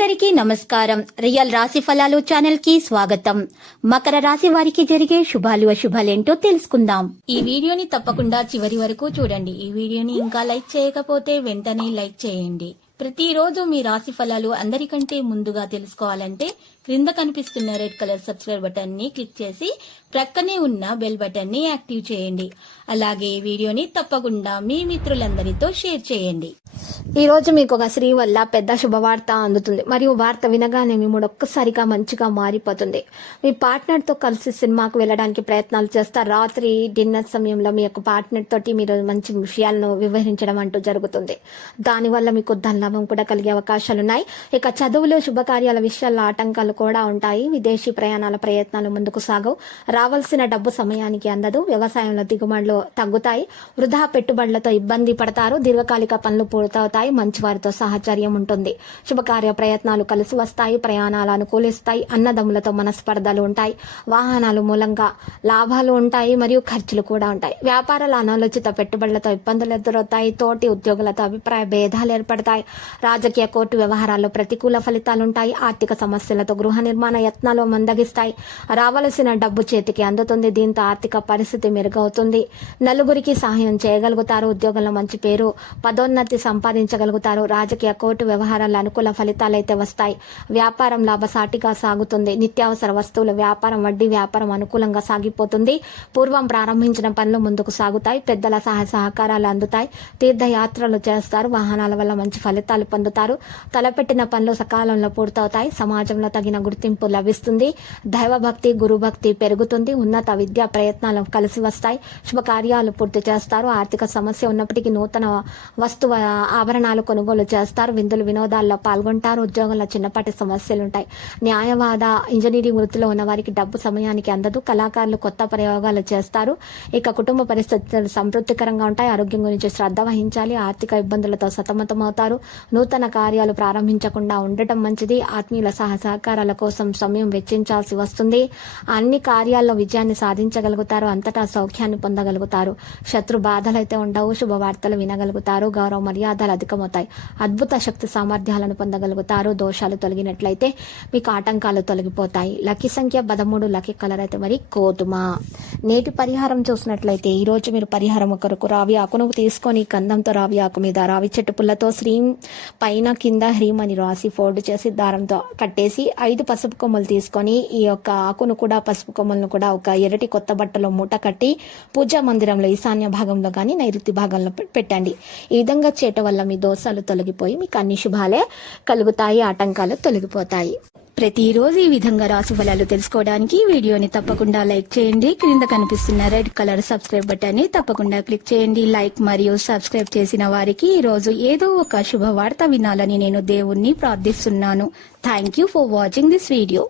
అందరికీ నమస్కారం. రియల్ రాశి ఫలాలు ఛానల్ కి స్వాగతం. మకర రాశి వారికి జరిగే శుభాలు అశుభాలేంటో తెలుసుకుందాం. ఈ వీడియోని తప్పకుండా చివరి వరకు చూడండి. ఈ వీడియోని ఇంకా లైక్ చేయకపోతే వెంటనే లైక్ చేయండి. ప్రతిరోజు మీ రాశి ఫలాలు అందరికంటే ముందుగా తెలుసుకోవాలంటే క్రింద కనిపిస్తున్న రెడ్ కలర్ సబ్స్క్రైబ్ బటన్ ని క్లిక్ చేసి ప్రక్కనే ఉన్న బెల్ బటన్ ని యాక్టివ్ చేయండి. అలాగే వీడియోని తప్పకుండా మీ మిత్రులందరితో షేర్ చేయండి. ఈ రోజు మీకు ఒక స్త్రీ వల్ల పెద్ద శుభవార్త అందుతుంది మరియు వార్త వినగానే మీ మూడు ఒక్కసారిగా మంచిగా మారిపోతుంది. మీ పార్ట్నర్ తో కలిసి సినిమాకు వెళ్ళడానికి ప్రయత్నాలు చేస్తారు. రాత్రి డిన్నర్ సమయంలో మీ యొక్క పార్ట్నర్ తోటి మీరు మంచి విషయాలను వివరించడం అంటూ జరుగుతుంది. దానివల్ల మీకు ధనలాభం కూడా కలిగే అవకాశాలు ఉన్నాయి. ఇక చదువులు శుభకార్యాల విషయాల్లో ఆటంకాలు కూడా ఉంటాయి. విదేశీ ప్రయాణాల ప్రయత్నాలు ముందుకు సాగవు. రావాల్సిన డబ్బు సమయానికి అందదు. వ్యవసాయంలో దిగుబడులు తగ్గుతాయి. వృధా పెట్టుబడులతో ఇబ్బంది పడతారు. దీర్ఘకాలిక పనులు పూర్తవుతాయి. మంచి వారితో సహచర్యం ఉంటుంది. శుభకార్య ప్రయత్నాలు కలిసి వస్తాయి. ప్రయాణాలు అనుకూలిస్తాయి. అన్నదమ్ములతో మనస్పర్ధలు ఉంటాయి. వాహనాలు మూలంగా లాభాలు ఉంటాయి మరియు ఖర్చులు కూడా ఉంటాయి. వ్యాపారాల అనాలోచిత పెట్టుబడులతో ఇబ్బందులు ఎదురవుతాయి. తోటి ఉద్యోగులతో అభిప్రాయ భేదాలు ఏర్పడతాయి. రాజకీయ కోర్టు వ్యవహారాల్లో ప్రతికూల ఫలితాలుంటాయి. ఆర్థిక సమస్యలతో గృహ నిర్మాణ యత్నాలు మందగిస్తాయి. రావలసిన డబ్బు చేతికి అందుతుంది. దీంతో ఆర్థిక పరిస్థితి మెరుగవుతుంది. నలుగురికి సహాయం చేయగలుగుతారు. ఉద్యోగంలో మంచి పేరు పదోన్నతి సంపాదించగలుగుతారు. రాజకీయ కోర్టు వ్యవహారాల అనుకూల ఫలితాలైతే వస్తాయి. వ్యాపారం లాభసాటిగా సాగుతుంది. నిత్యావసర వస్తువుల వ్యాపారం వడ్డీ వ్యాపారం అనుకూలంగా సాగిపోతుంది. పూర్వం ప్రారంభించిన పనులు ముందుకు సాగుతాయి. పెద్దల సహాయ సహకారాలు అందుతాయి. తీర్థయాత్రలు చేస్తారు. వాహనాల వల్ల మంచి ఫలితాలు పొందుతారు. తలపెట్టిన పనులు సకాలంలో పూర్తవుతాయి. సమాజంలో తగిన గుర్తింపు లభిస్తుంది. దైవభక్తి గురుభక్తి పెరుగుతుంది. ఉన్నత విద్యా ప్రయత్నాలు కలిసి వస్తాయి. శుభకార్యాలు పూర్తి చేస్తారు. ఆర్థిక సమస్య ఉన్నప్పటికీ నూతన వస్తువు ఆభరణాలు కొనుగోలు చేస్తారు. విందులు వినోదాల్లో పాల్గొంటారు. ఉద్యోగంలో చిన్నపాటి సమస్యలుంటాయి. న్యాయవాద ఇంజనీరింగ్ వృత్తిలో ఉన్న వారికి డబ్బు సమయానికి అందదు. కళాకారులు కొత్త ప్రయోగాలు చేస్తారు. ఇక కుటుంబ పరిస్థితులు సంతృప్తికరంగా ఉంటాయి. ఆరోగ్యం గురించి శ్రద్ధ వహించాలి. ఆర్థిక ఇబ్బందులతో సతమతమవుతారు. నూతన కార్యాలు ప్రారంభించకుండా ఉండటం మంచిది. ఆత్మీయుల సహకారాల కోసం సమయం వెచ్చించాల్సి వస్తుంది. అన్ని కార్యాల్లో విజయాన్ని సాధించగలుగుతారు. అంతటా సౌఖ్యాన్ని పొందగలుగుతారు. శత్రు బాధలైతే ఉండవు. శుభవార్తలు వినగలుగుతారు. గౌరవ మర్యాదలు అధికమవుతాయి. అద్భుత శక్తి సామర్థ్యాలను పొందగలుగుతారు. దోషాలు తొలగినట్లయితే మీకు ఆటంకాలు తొలగిపోతాయి. లక్కీ సంఖ్య 13. లక్కీ కలర్ అయితే మరి గోధుమ. నేటి పరిహారం చూసినట్లయితే ఈ రోజు మీరు పరిహారం కొరకు రావి ఆకును తీసుకొని కందంతో రావి ఆకు మీద రావి చెట్టు పుల్లతో శ్రీం పైన కింద హ్రీం అని రాసి ఫోల్డ్ చేసి దారంతో కట్టేసి 5 పసుపు కొమ్మలు తీసుకొని ఈ యొక్క ఆకును కూడా పసుపు కొమ్మలను కూడా ఒక ఎర్రటి కొత్త బట్టలో మూట కట్టి పూజా మందిరంలో ఈశాన్య భాగంలో కానీ నైరుతి భాగంలో పెట్టండి. ఈ విధంగా చేయటం వల్ల మీ దోషాలు తొలగిపోయి మీకు అన్ని శుభాలే కలుగుతాయి. ఆటంకాలు తొలగిపోతాయి. ప్రతిరోజు ఈ విధంగా రాశి ఫలాలు తెలుసుకోవడానికి వీడియోని తప్పకుండా లైక్ చేయండి. క్రింద కనిపిస్తున్న రెడ్ కలర్ సబ్స్క్రైబ్ బటన్ ని తప్పకుండా క్లిక్ చేయండి. లైక్ మరియు సబ్స్క్రైబ్ చేసిన వారికి ఈ రోజు ఏదో ఒక శుభవార్త వినాలని నేను దేవుణ్ణి ప్రార్థిస్తున్నాను. Thank you for watching this video.